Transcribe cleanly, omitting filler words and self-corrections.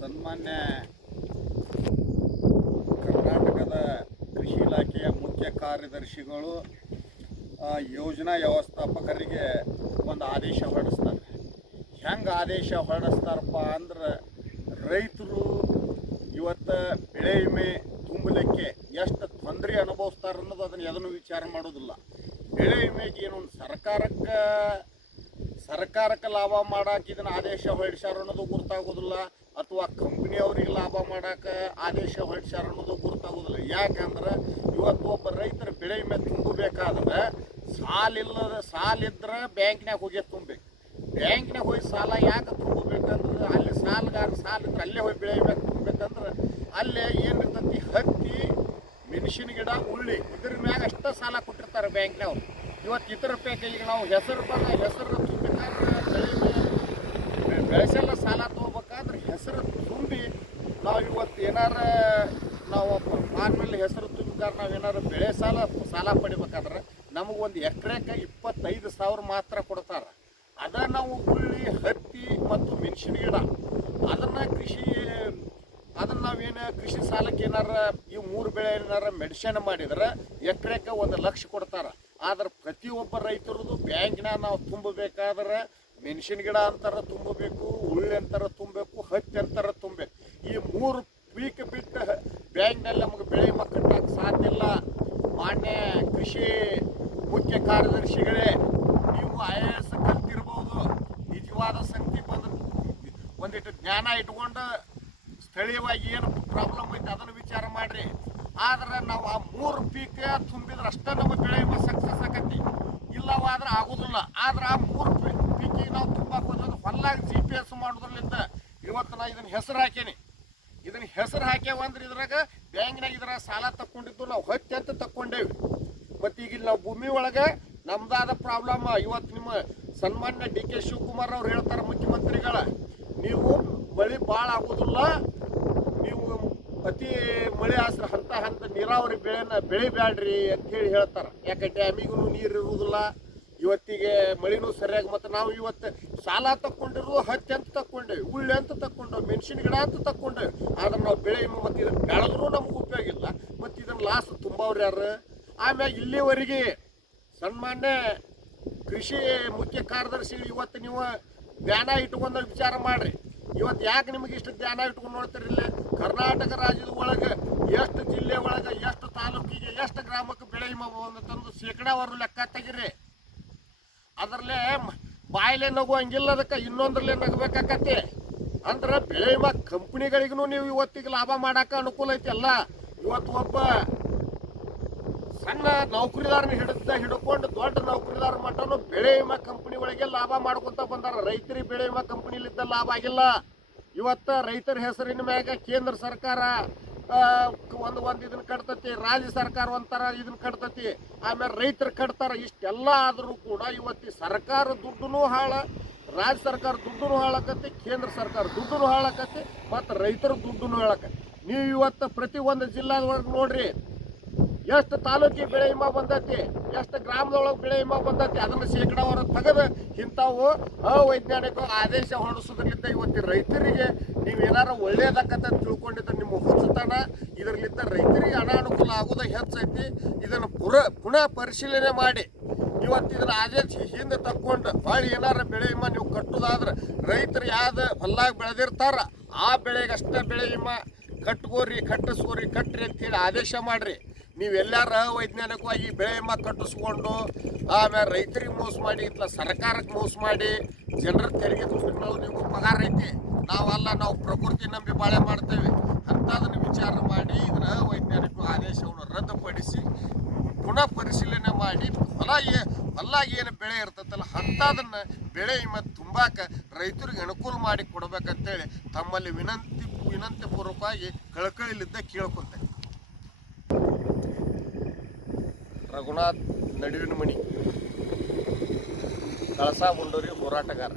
ಸನ್ಮಾನ್ಯ ಕರ್ನಾಟಕದ ಕೃಷಿ ಇಲಾಖೆಯ ಮುಖ್ಯ ಕಾರ್ಯದರ್ಶಿಗಳು ಯೋಜನಾ ವ್ಯವಸ್ಥಾಪಕರಿಗೆ ಒಂದು ಆದೇಶ ಹೊರಡಿಸ್ತಾರೆ. ಹೆಂಗೆ ಆದೇಶ ಹೊರಡಿಸ್ತಾರಪ್ಪ ಅಂದ್ರೆ, ರೈತರು ಇವತ್ತು ಬೆಳೆ ವಿಮೆ ತುಂಬಲಿಕ್ಕೆ ಎಷ್ಟು ತೊಂದರೆ ಅನುಭವಿಸ್ತಾರೆ ಅನ್ನೋದು ಅದನ್ನು ಎದನ್ನು ವಿಚಾರ ಮಾಡೋದಿಲ್ಲ. ಬೆಳೆ ವಿಮೆಗೆ ಏನೊಂದು ಸರ್ಕಾರಕ್ಕೆ ಲಾಭ ಮಾಡಕ್ಕೆ ಇದನ್ನು ಆದೇಶ ಹೊರಡಿಸ್ಯಾರ ಅನ್ನೋದು ಗೊತ್ತಾಗೋದಿಲ್ಲ, ಅಥವಾ ಕಂಪ್ನಿಯವ್ರಿಗೆ ಲಾಭ ಮಾಡಕ್ಕೆ ಆದೇಶ ಹೊರಡಿಸ್ಯಾರ ಅನ್ನೋದು ಗೊತ್ತಾಗೋದಿಲ್ಲ. ಯಾಕಂದ್ರೆ ಇವತ್ತು ಒಬ್ಬ ರೈತರ ಬೆಳೆ ವಿಮೆ ತುಂಬಬೇಕಾದ್ರೆ ಸಾಲಿದ್ರೆ ಬ್ಯಾಂಕ್ನಾಗ ಹೋಗಿ ತುಂಬಬೇಕು. ಬ್ಯಾಂಕ್ನಾಗ ಹೋಗಿ ಸಾಲ ಯಾಕೆ ತುಂಬಬೇಕಂದ್ರೆ, ಅಲ್ಲಿ ಸಾಲಿದ್ರೆ ಅಲ್ಲೇ ಹೋಗಿ ಬೆಳೆ ವಿಮೆ ತುಂಬಬೇಕಂದ್ರೆ ಅಲ್ಲೇ ಏನಿರ್ತೈತಿ, ಹತ್ತಿ, ಮೆಣಸಿನ ಗಿಡ, ಉಳ್ಳಿ ಇದ್ರ ಮ್ಯಾಗ ಅಷ್ಟೇ ಸಾಲ ಕೊಟ್ಟಿರ್ತಾರೆ ಬ್ಯಾಂಕ್ನವ್ರು. ಇವತ್ತು ಇತರ ಈಗ ನಾವು ಹೆಸರು ತುಂಬಬೇಕಾದ್ರೆ ಬೆಳೆಸೆಲ್ಲ ಸಾಲ ತೊಗೋಬೇಕಾದ್ರೆ ಹೆಸರು ತುಂಬಿ ನಾವು ಇವತ್ತು ನಾವು ಫಾರ್ಮಲ್ಲಿ ಹೆಸರು ತುಂಬಿದಾಗ ನಾವು ಬೆಳೆ ಸಾಲ ಪಡಿಬೇಕಾದ್ರೆ ನಮಗೊಂದು ಎಕರೆಗೆ 25,000 ಮಾತ್ರ ಕೊಡ್ತಾರೆ. ಅದನ್ನು ನಾವು ಉಳ್ಳಿ, ಹತ್ತಿ ಮತ್ತು ಮೆಣಸಿನ ಗಿಡ ಅದನ್ನು ನಾವೇನು ಕೃಷಿ ಸಾಲಕ್ಕೆ ಈ 3 ಬೆಳೆ ಮೆಡಿಸಿನ್ ಮಾಡಿದ್ರೆ ಎಕರೆಗೆ 1 ಲಕ್ಷ ಕೊಡ್ತಾರೆ. ಆದ್ರೆ ಪ್ರತಿಯೊಬ್ಬ ರೈತರದು ಬ್ಯಾಂಕ್ನಾಗ ನಾವು ತುಂಬಬೇಕಾದ್ರೆ ಮೆಣಸಿನ ಗಿಡ ಅಂತಾರ ತುಂಬಬೇಕು, ಉಳ್ಳಿ ಅಂತಾರ ತುಂಬಬೇಕು, ಹತ್ತಿ ಅಂತಾರ ತುಂಬಬೇಕು. ಈ 3 ಪೀಕ್ ಬಿಟ್ಟು ಬ್ಯಾಂಕ್ನಲ್ಲಿ ನಮಗೆ ಬೆಳೆ ವಿಮೆ ಕಟ್ಟಕ್ಕೆ ಸಾಧ್ಯ ಇಲ್ಲ. ಮಾನ್ಯ ಕೃಷಿ ಮುಖ್ಯ ಕಾರ್ಯದರ್ಶಿಗಳೇ, ನೀವು IAS ಕಲ್ತಿರ್ಬೋದು, ನಿಜವಾದ ಸಂಗತಿ ಬಂದು ಒಂದಿಟ್ಟು ಜ್ಞಾನ ಇಟ್ಕೊಂಡು ಸ್ಥಳೀಯವಾಗಿ ಏನು ಪ್ರಾಬ್ಲಮ್ ಐತೆ ಅದನ್ನು ವಿಚಾರ ಮಾಡಿರಿ. ಆದ್ರೆ ನಾವು ಆ 3 ಪೀಕ್ ತುಂಬಿದ್ರೆ ಅಷ್ಟೇ ನಮ್ಮ ಬೆಳೆ ವಿಮೆ ಸಕ್ಸಸ್ ಆಗತ್ತಿ, ಇಲ್ಲವಾದ್ರೆ ಆಗೋದಿಲ್ಲ. ಆದ್ರೆ ಆ 3 ಪೀಕಿಗೆ ನಾವು ತುಂಬಕ್ಕೆ ಹೋದ್ರೆ ಹೊಲ್ಲಾಗಿ GPS ಮಾಡೋದ್ರಲ್ಲಿಂದ ಇವತ್ತು ನಾ ಇದನ್ನ ಹೆಸರು ಹಾಕೇನಿ. ಇದನ್ನ ಹೆಸರು ಹಾಕ್ಯಾವಂದ್ರೆ ಇದ್ರಾಗ ಬ್ಯಾಂಕ್ನಾಗ ಸಾಲ ತಕ್ಕೊಂಡಿದ್ದು ನಾವು ಹತ್ತಿ ಅಂತ ತಕ್ಕೊಂಡೇವಿ. ಮತ್ತು ಈಗ ನಾವು ಭೂಮಿ ಒಳಗೆ ನಮ್ದಾದ ಪ್ರಾಬ್ಲಮ್. ಇವತ್ತು ನಿಮ್ಮ ಸನ್ಮಾನ್ಯ DK ಶಿವಕುಮಾರ್ ಅವ್ರು ಹೇಳ್ತಾರೆ, ಮುಖ್ಯಮಂತ್ರಿಗಳ, ನೀವು ಮಳೆ ಭಾಳ ಆಗೋದಿಲ್ಲ, ನೀವು ಅತಿ ಮಳೆ ಆಸರೆ ಹಂತ ನೀರಾವರಿ ಬೆಳಿಬ್ಯಾಡ್ರಿ ಅಂತ ಹೇಳ್ತಾರೆ. ಯಾಕೆ ಡ್ಯಾಮಿಗೂ ನೀರು ಇರುವುದಿಲ್ಲ, ಇವತ್ತಿಗೆ ಮಳೆನೂ ಸರಿಯಾಗಿ. ಮತ್ತು ನಾವು ಇವತ್ತು ಸಾಲ ತಕ್ಕೊಂಡಿರೋದು ಹತ್ತಿ ಅಂತ ತಕ್ಕೊಂಡೇವಿ, ಉಳ್ಳಿ ಅಂತ ತಕ್ಕೊಂಡೇವೆ, ಮೆಣಸಿನ ಗಿಡ ಅಂತ ತಕ್ಕೊಂಡೇವೆ. ಆದ್ರೆ ನಾವು ಬೆಳೆ ಮತ್ತು ಇದನ್ನು ಬೆಳೆದ್ರೂ ನಮ್ಗೆ ಉಪಯೋಗ ಇಲ್ಲ. ಮತ್ತು ಇದನ್ನು ಲಾಸ್ ತುಂಬವ್ರು ಯಾರು? ಆಮ್ಯಾಗ ಇಲ್ಲಿವರೆಗೆ ಸನ್ಮಾನ್ಯ ಕೃಷಿ ಮುಖ್ಯ ಕಾರ್ಯದರ್ಶಿಗಳು ಇವತ್ತು ನೀವು ಧ್ಯಾನ ಇಟ್ಕೊಂಡು ವಿಚಾರ ಮಾಡಿರಿ. ಇವತ್ತು ಯಾಕೆ ನಿಮಗೆ ಇಷ್ಟು ಧ್ಯಾನ ಇಟ್ಕೊಂಡು ನೋಡ್ತೀರಿಲ್ಲ? ಕರ್ನಾಟಕ ರಾಜ್ಯದ ಒಳಗೆ ಎಷ್ಟು ಜಿಲ್ಲೆ ಒಳಗೆ ಎಷ್ಟು ತಾಲೂಕಿಗೆ ಎಷ್ಟು ಗ್ರಾಮಕ್ಕೆ ಬೆಳೆ ವಿಮೆ ಬಂದಂತಂದು ಶೇಕಡಾವಾರು ಲೆಕ್ಕ ತೆಗಿರಿ. ಅದರಲ್ಲೇ ಬಾಯಿಲೆ ನಗು ಹಂಗಿಲ್ಲ, ಅದಕ್ಕೆ ಇನ್ನೊಂದ್ರಲ್ಲೇ ನಗಬೇಕಾಕತಿ. ಅಂದ್ರೆ ಬೆಳೆ ವಿಮಾ ಕಂಪ್ನಿಗಳಿಗೂ ನೀವು ಇವತ್ತಿಗೆ ಲಾಭ ಮಾಡಕ್ಕೆ ಅನುಕೂಲ ಐತಿ ಅಲ್ಲ. ಇವತ್ತು ಒಬ್ಬ ಸಣ್ಣ ನೌಕರಿದಾರನ ಹಿಡ್ಕೊಂಡು ದೊಡ್ಡ ನೌಕರಿದಾರ ಮಟ್ಟನು ಬೆಳೆ ವಿಮಾ ಕಂಪನಿ ಒಳಗೆ ಲಾಭ ಮಾಡ್ಕೊತ ಬಂದಾರ. ರೈತರಿಗೆ ಬೆಳೆ ವಿಮಾ ಕಂಪನಿಲಿದ್ದ ಲಾಭ ಆಗಿಲ್ಲ. ಇವತ್ತು ರೈತರ ಹೆಸರಿನ ಮ್ಯಾಗ ಕೇಂದ್ರ ಸರ್ಕಾರ ಒಂದು ಇದನ್ನ ಕಟ್ತತಿ, ರಾಜ್ಯ ಸರ್ಕಾರ ಒಂಥರ ಇದನ್ನ ಕಟ್ತತಿ, ಆಮೇಲೆ ರೈತರು ಕಟ್ತಾರ. ಇಷ್ಟೆಲ್ಲ ಆದರೂ ಕೂಡ ಇವತ್ತು ಸರ್ಕಾರ ದುಡ್ಡು ಹಾಳ, ರಾಜ್ಯ ಸರ್ಕಾರ ದುಡ್ಡು ಹಾಳಾಕತಿ, ಕೇಂದ್ರ ಸರ್ಕಾರ ದುಡ್ಡು ಹಾಳಾಕತಿ, ಮತ್ತು ರೈತರ ದುಡ್ಡು ಹಾಳಾಕತಿ. ನೀವು ಇವತ್ತು ಪ್ರತಿ ಒಂದು ಜಿಲ್ಲಾದೊಳಗೆ ನೋಡ್ರಿ, ಎಷ್ಟು ತಾಲೂಕಿಗೆ ಬೆಳೆ ವಿಮಾ ಬಂದೈತಿ, ಎಷ್ಟು ಗ್ರಾಮದೊಳಗೆ ಬೆಳೆ ವಿಮಾ ಬಂದೈತಿ. ಅದನ್ನು ಶೇಕಡಾವಾರು ತೆಗೆದು ಇಂಥವು ಅವೈಜ್ಞಾನಿಕ ಆದೇಶ ಹೊರಡಿಸೋದ್ರಿಂದ ಇವತ್ತು ರೈತರಿಗೆ ನೀವೇನಾರು ಒಳ್ಳೇದಾಕತ್ತ ತಿಳ್ಕೊಂಡಿದ್ದ ನಿಮ್ಮ ಹುಚ್ಚುತನ, ಇದರಲ್ಲಿದ್ದ ರೈತರಿಗೆ ಅನಾನುಕೂಲ ಆಗೋದು ಹೆಚ್ಚೈತಿ. ಇದನ್ನು ಪುನಃ ಪರಿಶೀಲನೆ ಮಾಡಿ ಇವತ್ತು ಇದನ್ನ ಆದೇಶ ಹಿಂದೆ ತಕ್ಕೊಂಡು ಭಾಳ ಏನಾರ ಬೆಳೆ ವಿಮಾ ನೀವು ಕಟ್ಟೋದಾದ್ರೆ ರೈತರು ಯಾವ್ದು ಹೊಲ್ಲಾಗಿ ಬೆಳೆದಿರ್ತಾರ ಆ ಬೆಳೆಗೆ ಅಷ್ಟೇ ಬೆಳೆ ವಿಮಾ ಕಟ್ಟಿಸ್ಕೋರಿ ಅಂತೇಳಿ ಆದೇಶ ಮಾಡಿರಿ. ನೀವೆಲ್ಲಾರ ವೈಜ್ಞಾನಿಕವಾಗಿ ಬೆಳೆ ವಿಮಾ ಕಟ್ಟಿಸ್ಕೊಂಡು ಆಮೇಲೆ ರೈತರಿಗೆ ಮೋಸ ಮಾಡಿ, ಇತ್ಲ ಸರ್ಕಾರಕ್ಕೆ ಮೋಸ ಮಾಡಿ ಜನರ ತೆರಿಗೆ ದುಡ್ಡು ನೀವು ಪಗಾರ ಐತಿ, ನಾವು ಪ್ರಕೃತಿ ನಂಬಿ ಬಾಳೆ ಮಾಡ್ತೇವೆ ಅಂಥದನ್ನು ವಿಚಾರ ಮಾಡಿ ಇದರ ವೈಜ್ಞಾನಿಕ ಆದೇಶವನ್ನು ರದ್ದುಪಡಿಸಿ ಪುನಃ ಪರಿಶೀಲನೆ ಮಾಡಿ ಹೊಲಾಗಿ ಏನು ಬೆಳೆ ಇರ್ತೈತಲ್ಲ ಅಂಥದನ್ನು ಬೆಳೆ ವಿಮೆ ತುಂಬಾಕ ರೈತರಿಗೆ ಅನುಕೂಲ ಮಾಡಿ ಕೊಡ್ಬೇಕಂತೇಳಿ ತಮ್ಮಲ್ಲಿ ವಿನಂತಿ ಪೂರ್ವಕವಾಗಿ ಕಳಕಳಿಲಿದ್ದ ಕೇಳ್ಕೊತೇನೆ. ರಘುನಾಥ್ ನಡುವಿನ ಮಣಿ, ಕಳಸಾ ಬಂಡೂರಿ ಹೋರಾಟಗಾರ.